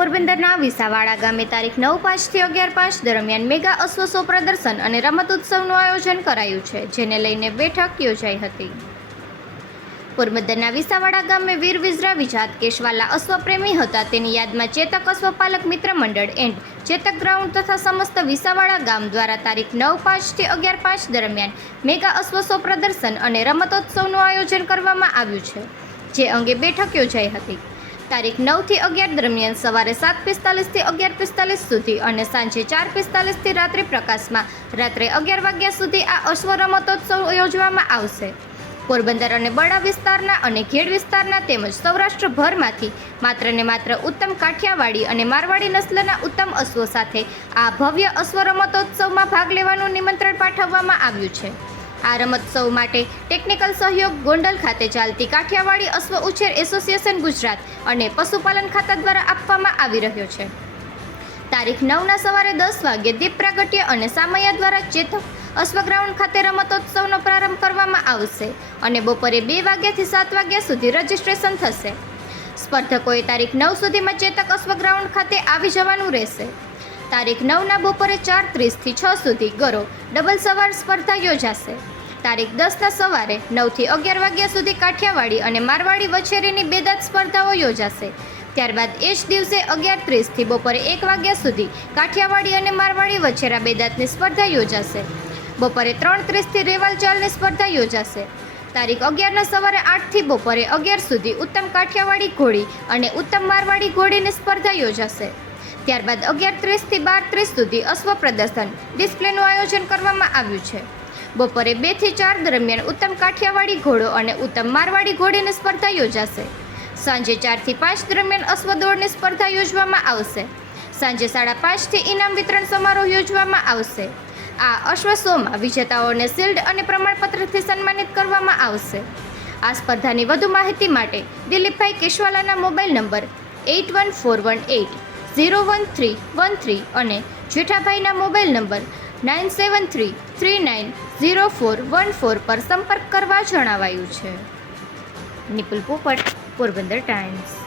પોરબંદરના વિસાવાડા ગામે તારીખ નવ પાંચથી અગિયાર પાંચ દરમિયાન મેગા અશ્વસો પ્રદર્શન અને રમત ઉત્સવનું આયોજન કરાયું છે, જેને લઈને બેઠક યોજાઈ હતી. પોરબંદરના વિસાવાડા ગામે વીર વિઝરા વિજાત કેશવાલા અશ્વપ્રેમી હતા. તેની યાદમાં ચેતક અશ્વપાલક મિત્ર મંડળ એન્ડ ચેતક ગ્રાઉન્ડ તથા સમસ્ત વિસાવાડા ગામ દ્વારા તારીખ નવ પાંચથી અગિયાર પાંચ દરમિયાન મેગા અશ્વસો પ્રદર્શન અને રમતોત્સવનું આયોજન કરવામાં આવ્યું છે, જે અંગે બેઠક યોજાઈ હતી. તારીખ નવથી અગિયાર દરમિયાન સવારે સાત પિસ્તાલીસથી અગિયાર પિસ્તાલીસ સુધી અને સાંજે ચાર પિસ્તાલીસથી રાત્રિ પ્રકાશમાં રાત્રે અગિયાર વાગ્યા સુધી આ અશ્વ રમતોત્સવ યોજવામાં આવશે. પોરબંદર અને બડા વિસ્તારના અને ખેડ વિસ્તારના તેમજ સૌરાષ્ટ્રભરમાંથી માત્ર ને માત્ર ઉત્તમ કાઠિયાવાડી અને મારવાડી નસ્લના ઉત્તમ અશ્વો સાથે આ ભવ્ય અશ્વ રમતોત્સવમાં ભાગ લેવાનું નિમંત્રણ પાઠવવામાં આવ્યું છે. આ રમતોત્સવ માટે ટેકનિકલ સહયોગ ગોંડલ ખાતે ચાલતી કાઠિયાવાડી અશ્વ ઉછેર એસોસિએશન ગુજરાત અને પશુપાલન ખાતા દ્વારા આપવામાં આવી રહ્યો છે. તારીખ નવના સવારે દસ વાગ્યે દીપ પ્રાગટ્ય અને સામૈયા દ્વારા ચેતક અશ્વગ્રાઉન્ડ ખાતે રમતોત્સવનો પ્રારંભ કરવામાં આવશે અને બપોરે બે વાગ્યાથી સાત વાગ્યા સુધી રજીસ્ટ્રેશન થશે. સ્પર્ધકોએ તારીખ નવ સુધીમાં ચેતક અશ્વગ્રાઉન્ડ ખાતે આવી જવાનું રહેશે. તારીખ નવના બપોરે ચાર ત્રીસથી છ સુધી ગરો. ડબલ સવાર સ્પર્ધા યોજાશે. તારીખ દસના સવારે નવથી અગિયાર વાગ્યા સુધી કાઠિયાવાડી અને મારવાડી વછેરીની બેદાત સ્પર્ધાઓ યોજાશે. ત્યારબાદ એ જ દિવસે અગિયાર ત્રીસથી બપોરે એક વાગ્યા સુધી કાઠિયાવાડી અને મારવાડી વછેરા બેદાતની સ્પર્ધા યોજાશે. બપોરે ત્રણ ત્રીસથી રેવાલ ચાલની સ્પર્ધા યોજાશે. તારીખ અગિયારના સવારે આઠથી બપોરે અગિયાર સુધી ઉત્તમ કાઠિયાવાડી ઘોડી અને ઉત્તમ મારવાડી ઘોડીની સ્પર્ધા યોજાશે. ત્યારબાદ અગિયાર ત્રીસથી બાર ત્રીસ સુધી અશ્વ પ્રદર્શન ડિસ્પ્લેનું આયોજન કરવામાં આવ્યું છે. બપોરે બેથી ચાર દરમિયાન ઉત્તમ કાઠિયાવાડી ઘોડો અને ઉત્તમ મારવાડી ઘોડીની સ્પર્ધા યોજાશે. સાંજે ચારથી પાંચ દરમિયાન અશ્વ દોડની સ્પર્ધા યોજવામાં આવશે. સાંજે સાડા પાંચથી ઇનામ વિતરણ સમારોહ યોજવામાં આવશે. આ અશ્વ શોમાં વિજેતાઓને શિલ્ડ અને પ્રમાણપત્રથી સન્માનિત કરવામાં આવશે. આ સ્પર્ધાની વધુ માહિતી માટે દિલીપભાઈ કેશવાલાના mobile number eight one four one eight zero one three one three અને જેઠાભાઈના mobile number nine seven three three nine zero four one four પર સંપર્ક કરવા જણાવાયું છે. નિપુલ પોપટ, પોરબંદર ટાઈમ્સ.